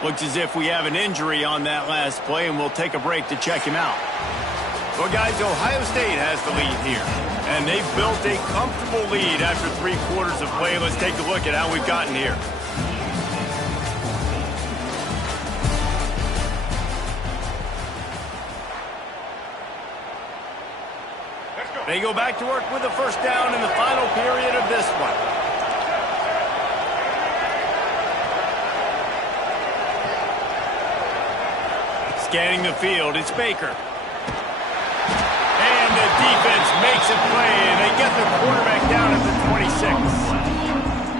Looks as if we have an injury on that last play, and we'll take a break to check him out. Well, guys, Ohio State has the lead here. And they've built a comfortable lead after 3 quarters of play. Let's take a look at how we've gotten here. They go back to work with a first down in the final period of this one. Scanning the field, it's Baker. And the defense makes a play, and they get the quarterback down at the 26.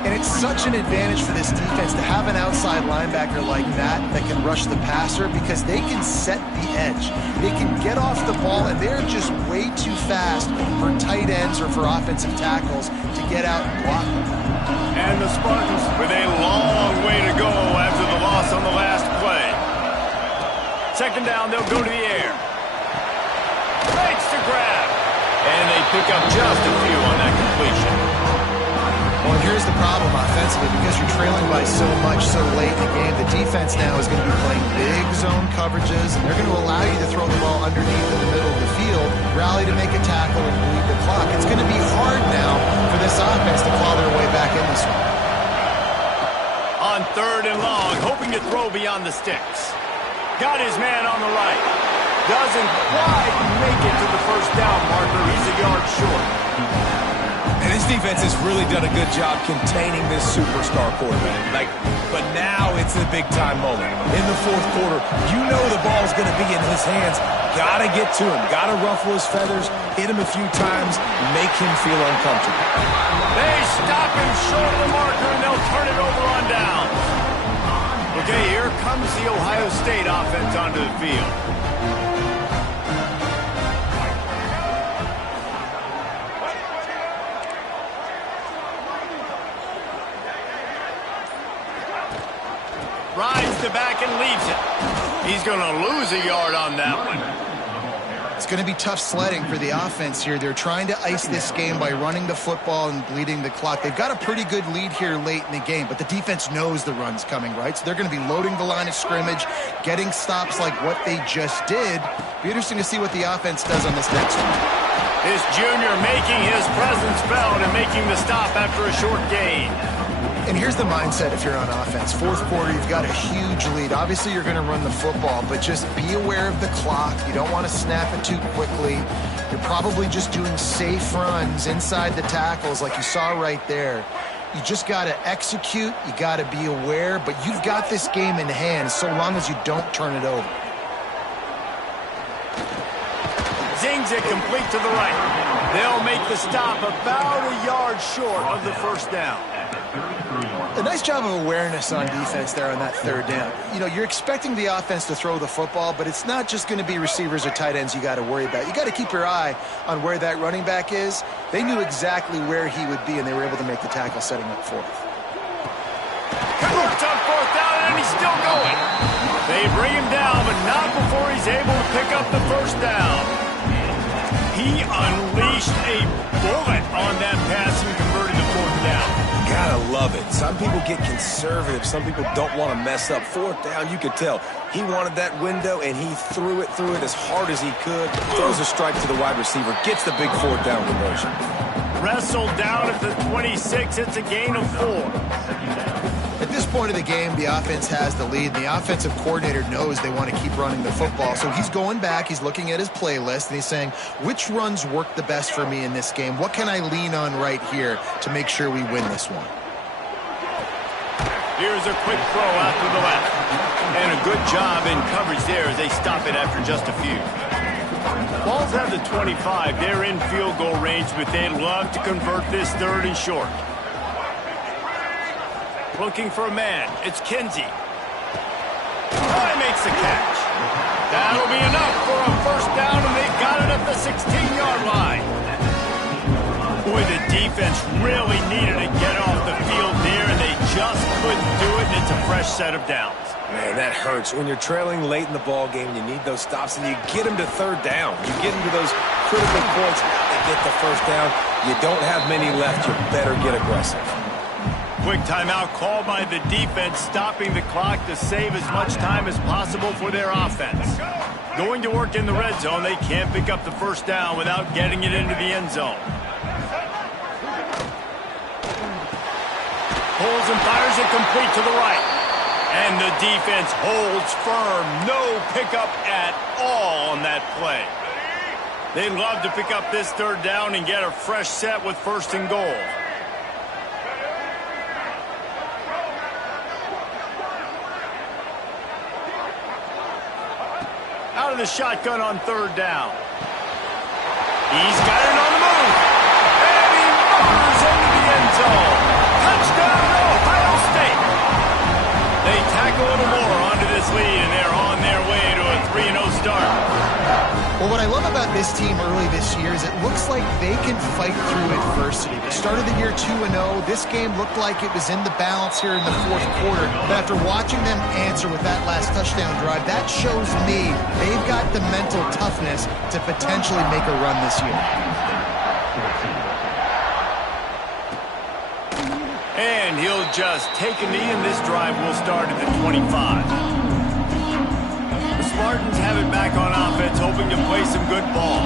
And it's such an advantage for this defense to have an outside linebacker like that can rush the passer, because they can set the edge. They can get off the ball, and they're just way too fast for tight ends or for offensive tackles to get out and block them. And the Spartans with a long way to go after the loss on the last play. Second down, they'll go to the air. Makes the grab. And they pick up just a few on that completion. Well, and here's the problem offensively, because you're trailing by so much so late in the game. The defense now is going to be playing big zone coverages, and they're going to allow you to throw the ball underneath in the middle of the field, rally to make a tackle, and bleed the clock. It's going to be hard now for this offense to claw their way back in this one. On 3rd and long, hoping to throw beyond the sticks. Got his man on the right. Doesn't quite make it to the first down marker. He's a yard short. And this defense has really done a good job containing this superstar quarterback. But now it's the big-time moment. In the 4th quarter, you know the ball's going to be in his hands. Got to get to him. Got to ruffle his feathers, hit him a few times, make him feel uncomfortable. They stop him short of the marker, and they'll turn it over on down. Okay, here comes the Ohio State offense onto the field. Rides the back and leaves it. He's going to lose a yard on that one. It's going to be tough sledding for the offense here. They're trying to ice this game by running the football and bleeding the clock. They've got a pretty good lead here late in the game, but the defense knows the run's coming, right? So they're going to be loading the line of scrimmage, getting stops like what they just did. Be interesting to see what the offense does on this next one. This junior making his presence felt and making the stop after a short gain. And here's the mindset if you're on offense. 4th quarter, you've got a huge lead. Obviously, you're going to run the football, but just be aware of the clock. You don't want to snap it too quickly. You're probably just doing safe runs inside the tackles like you saw right there. You just got to execute. You got to be aware, but you've got this game in hand so long as you don't turn it over. Zings it complete to the right. They'll make the stop about a yard short of the first down. A nice job of awareness on defense there on that 3rd down. You know, you're expecting the offense to throw the football, but it's not just going to be receivers or tight ends you got to worry about. You got to keep your eye on where that running back is. They knew exactly where he would be, and they were able to make the tackle setting up 4th. Converts on 4th down, and he's still going. They bring him down, but not before he's able to pick up the first down. He unleashed a bullet on that pass and converted to 4th down. Gotta love it. Some people get conservative. Some people don't want to mess up. 4th down, you could tell. He wanted that window, and he threw it as hard as he could. Throws a strike to the wide receiver. Gets the big 4th down conversion. Wrestled down at the 26. It's a gain of 4. At this point of the game, the offense has the lead. The offensive coordinator knows they want to keep running the football. So he's going back, he's looking at his playlist, and he's saying, which runs work the best for me in this game? What can I lean on right here to make sure we win this one? Here's a quick throw out to the left. And a good job in coverage there as they stop it after just a few. Balls have the 25. They're in field goal range, but they'd love to convert this 3rd and short. Looking for a man. It's Kinsey. He makes the catch. That'll be enough for a first down, and they've got it at the 16-yard line. Boy, the defense really needed to get off the field there, and they just couldn't do it, and it's a fresh set of downs. Man, that hurts. When you're trailing late in the ball game, you need those stops, and you get them to third down. You get them to those critical points. Now they get the first down. You don't have many left. You better get aggressive. Quick timeout called by the defense, stopping the clock to save as much time as possible for their offense. Going to work in the red zone, they can't pick up the first down without getting it into the end zone. Pulls and fires it complete to the right. And the defense holds firm. No pickup at all on that play. They'd love to pick up this third down and get a fresh set with first and goal. Out of the shotgun on third down. He's got it on the move. And he murders into the end zone. Touchdown, Ohio State. They tack a little more onto this lead, and they're on their way to a 3-0 start. Well, what I love about this team early this year is it looks like they can fight through adversity. They started the year 2-0. This game looked like it was in the balance here in the fourth quarter. But after watching them answer with that last touchdown drive, that shows me they've got the mental toughness to potentially make a run this year. And he'll just take a knee, and this drive will start at the 25. The Spartans have it back on offense, hoping to play some good ball.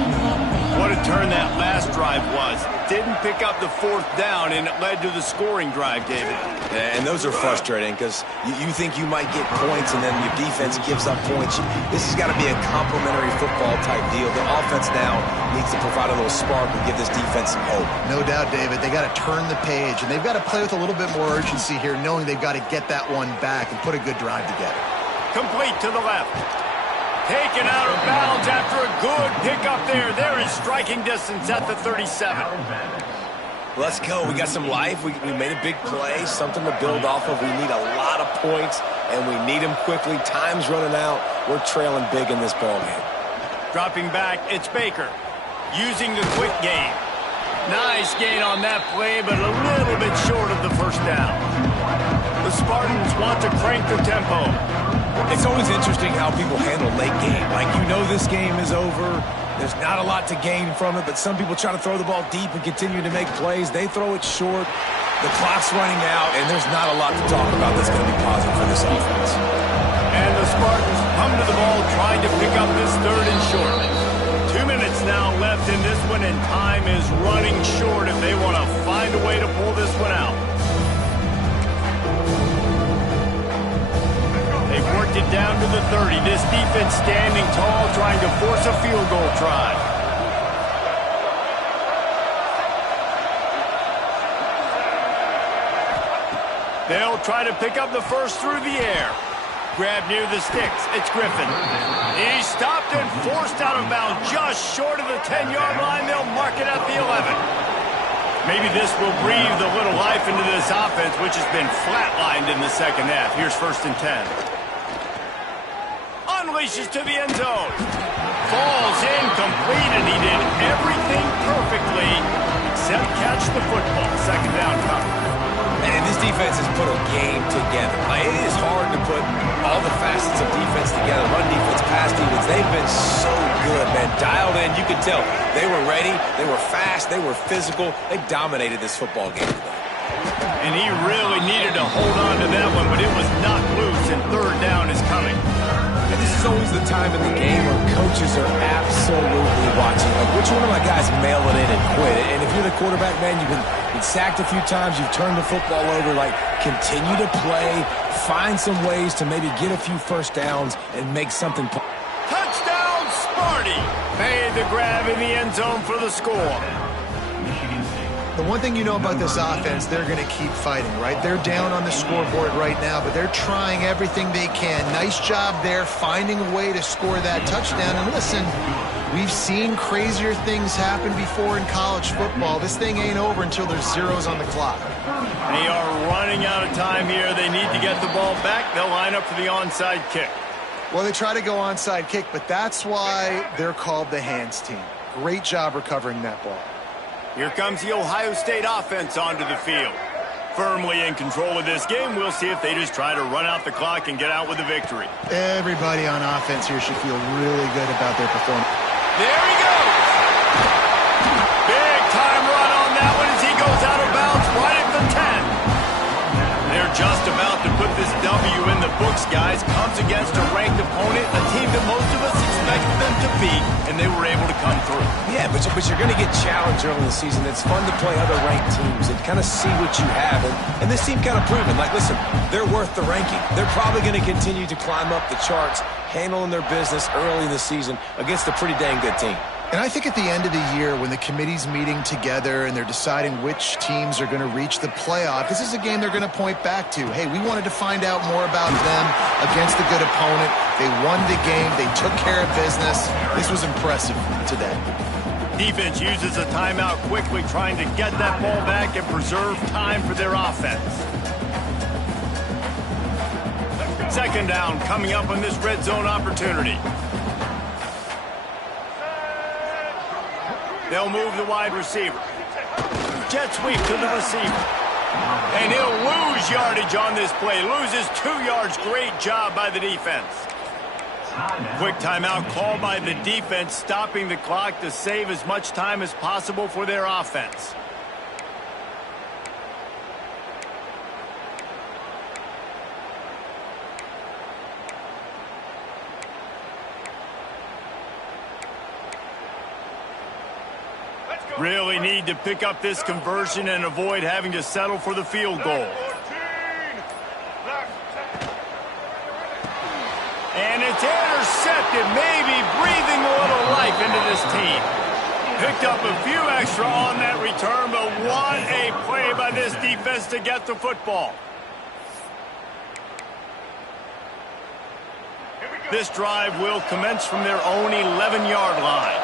What a turn that last drive was. Didn't pick up the fourth down, and it led to the scoring drive, David. And those are frustrating because you think you might get points, and then your defense gives up points. This has got to be a complementary football type deal. The offense now needs to provide a little spark and give this defense some hope. No doubt, David. They got to turn the page, and they've got to play with a little bit more urgency here, knowing they've got to get that one back and put a good drive together. Complete to the left. Taken out of bounds after a good pickup there. There is striking distance at the 37. Let's go. We got some life. We made a big play, something to build off of. We need a lot of points, and we need them quickly. Time's running out. We're trailing big in this ballgame. Dropping back, it's Baker. Using the quick game. Nice gain on that play, but a little bit short of the first down. The Spartans want to crank the tempo. It's always interesting how people handle late game. Like, you know this game is over. There's not a lot to gain from it, but some people try to throw the ball deep and continue to make plays. They throw it short. The clock's running out, and there's not a lot to talk about that's going to be positive for this offense. And the Spartans come to the ball trying to pick up this third and short. 2 minutes now left in this one, and time is running short if they want to find a way to pull this one out. They've worked it down to the 30. This defense standing tall, trying to force a field goal try. They'll try to pick up the first through the air. Grab near the sticks. It's Griffin. He's stopped and forced out of bounds just short of the 10-yard line. They'll mark it at the 11. Maybe this will breathe a little life into this offense, which has been flatlined in the second half. Here's first and 10. Unleashes to the end zone. Falls incomplete, and he did everything perfectly except catch the football. Second down coming. And this defense has put a game together. Like, it is hard to put all the facets of defense together. Run defense, pass defense. They've been so good, man. Dialed in. You could tell they were ready. They were fast. They were physical. They dominated this football game today. And he really needed to hold on to that one, but it was knocked loose, and third down is coming. And this is always the time in the game where coaches are absolutely watching. Like, which one of my guys mail it in and quit? And if you're the quarterback, man, you've been sacked a few times, you've turned the football over. Like, continue to play, find some ways to maybe get a few first downs and make something. Touchdown, Sparty! Made the grab in the end zone for the score. The one thing you know about this offense, they're going to keep fighting, right? They're down on the scoreboard right now, but they're trying everything they can. Nice job there, finding a way to score that touchdown. And listen, we've seen crazier things happen before in college football. This thing ain't over until there's zeros on the clock. They are running out of time here. They need to get the ball back. They'll line up for the onside kick. Well, they try to go onside kick, but that's why they're called the hands team. Great job recovering that ball. Here comes the Ohio State offense onto the field. Firmly in control of this game. We'll see if they just try to run out the clock and get out with a victory. Everybody on offense here should feel really good about their performance. There he goes. Big time run on that one as he goes out of bounds right at the 10. They're just about to put this W in the books, guys. Comes against a ranked opponent, a team that most of us expected them to beat, and they were able to come through. Yeah, but you're going to get challenged early in the season. It's fun to play other ranked teams and kind of see what you have. And this team kind of proven, like, listen, they're worth the ranking. They're probably going to continue to climb up the charts, handling their business early in the season against a pretty dang good team. And I think at the end of the year, when the committee's meeting together and they're deciding which teams are going to reach the playoff, this is a game they're going to point back to. Hey, we wanted to find out more about them against a good opponent. They won the game. They took care of business. This was impressive today. Defense uses a timeout quickly, trying to get that ball back and preserve time for their offense. Second down coming up on this red zone opportunity. They'll move the wide receiver. Jet sweep to the receiver. And he'll lose yardage on this play. Loses 2 yards. Great job by the defense. Quick timeout called by the defense, stopping the clock to save as much time as possible for their offense. Really need to pick up this conversion and avoid having to settle for the field goal. And it's intercepted, maybe breathing a little life into this team. Picked up a few extra on that return, but what a play by this defense to get the football. This drive will commence from their own 11-yard line.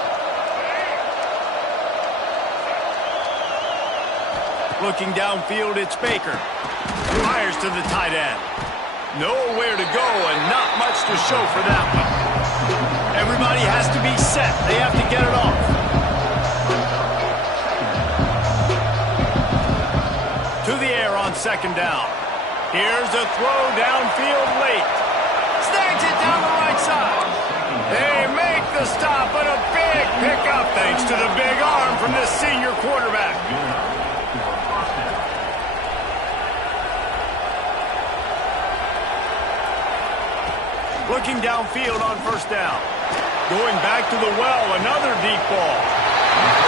Looking downfield, it's Baker. Fires to the tight end. Nowhere to go and not much to show for that one. Everybody has to be set. They have to get it off. To the air on second down. Here's a throw downfield late. Snags it down the right side. They make the stop, but a big pickup thanks to the big arm from this senior quarterback. Looking downfield on first down. Going back to the well, another deep ball.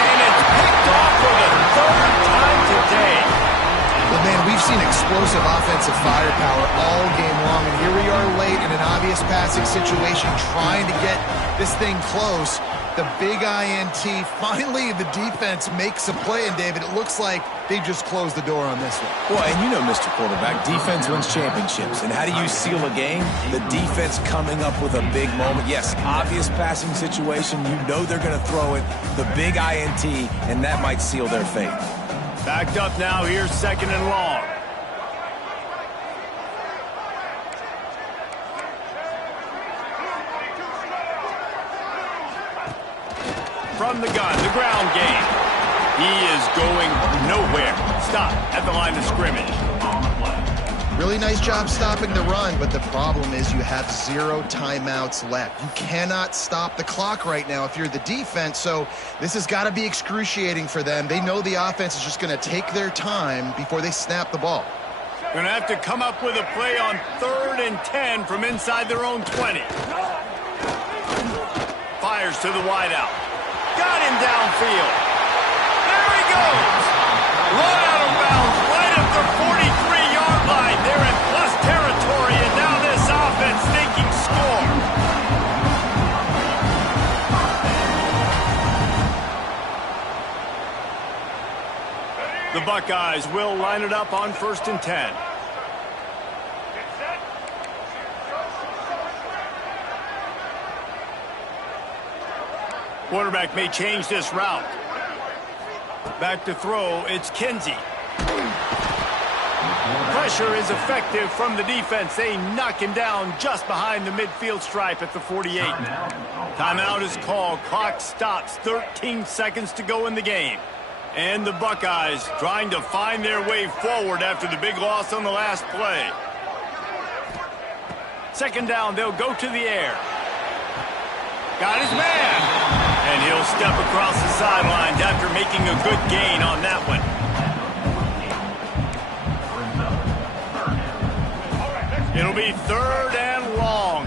And it's picked off for the third time today. Well, man, we've seen explosive offensive firepower all game long, and here we are late in an obvious passing situation trying to get this thing close. The big INT, finally the defense makes a play, and David, it looks like they just closed the door on this one. Well, and you know, Mr. Quarterback, defense wins championships. And how do you seal a game? The defense coming up with a big moment. Yes, obvious passing situation. You know they're going to throw it. The big INT, and that might seal their fate. Backed up now. Here's second and long. From the gun, the ground game. He is going nowhere. Stop at the line of scrimmage. Really nice job stopping the run, but the problem is you have 0 timeouts left. You cannot stop the clock right now if you're the defense, so this has got to be excruciating for them. They know the offense is just going to take their time before they snap the ball. Going to have to come up with a play on 3rd and 10 from inside their own 20. Fires to the wideout. Got him downfield. There he goes. Run out of bounds right at the 43-yard line. They're in plus territory, and now this offense thinking score. The Buckeyes will line it up on 1st and 10. Quarterback may change this route. Back to throw, it's Kinsey. Pressure is effective from the defense. They knock him down just behind the midfield stripe at the 48. Timeout is called. Clock stops. 13 seconds to go in the game. And the Buckeyes trying to find their way forward after the big loss on the last play. Second down, they'll go to the air. Got his man. And he'll step across the sidelines after making a good gain on that one. It'll be third and long.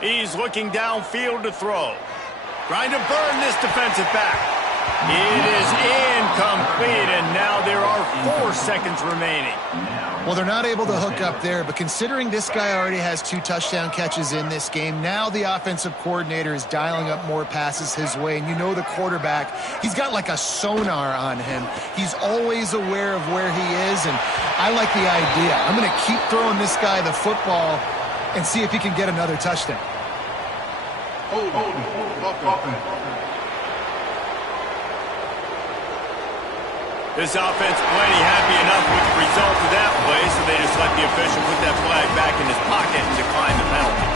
He's looking downfield to throw. Trying to burn this defensive back. It is incomplete, and now there are 4 seconds remaining. Well, they're not able to hook up there, but considering this guy already has 2 touchdown catches in this game, now the offensive coordinator is dialing up more passes his way, and you know the quarterback, he's got like a sonar on him. He's always aware of where he is, and I like the idea. I'm going to keep throwing this guy the football and see if he can get another touchdown. This offense plenty happy enough with the result of that play, so they just let the official put that flag back in his pocket and decline the penalty.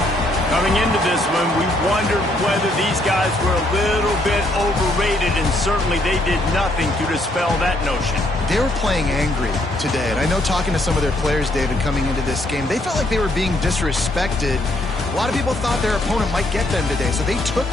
Coming into this one, we wondered whether these guys were a little bit overrated, and certainly they did nothing to dispel that notion. They were playing angry today, and I know talking to some of their players, David, coming into this game, they felt like they were being disrespected. A lot of people thought their opponent might get them today, so they took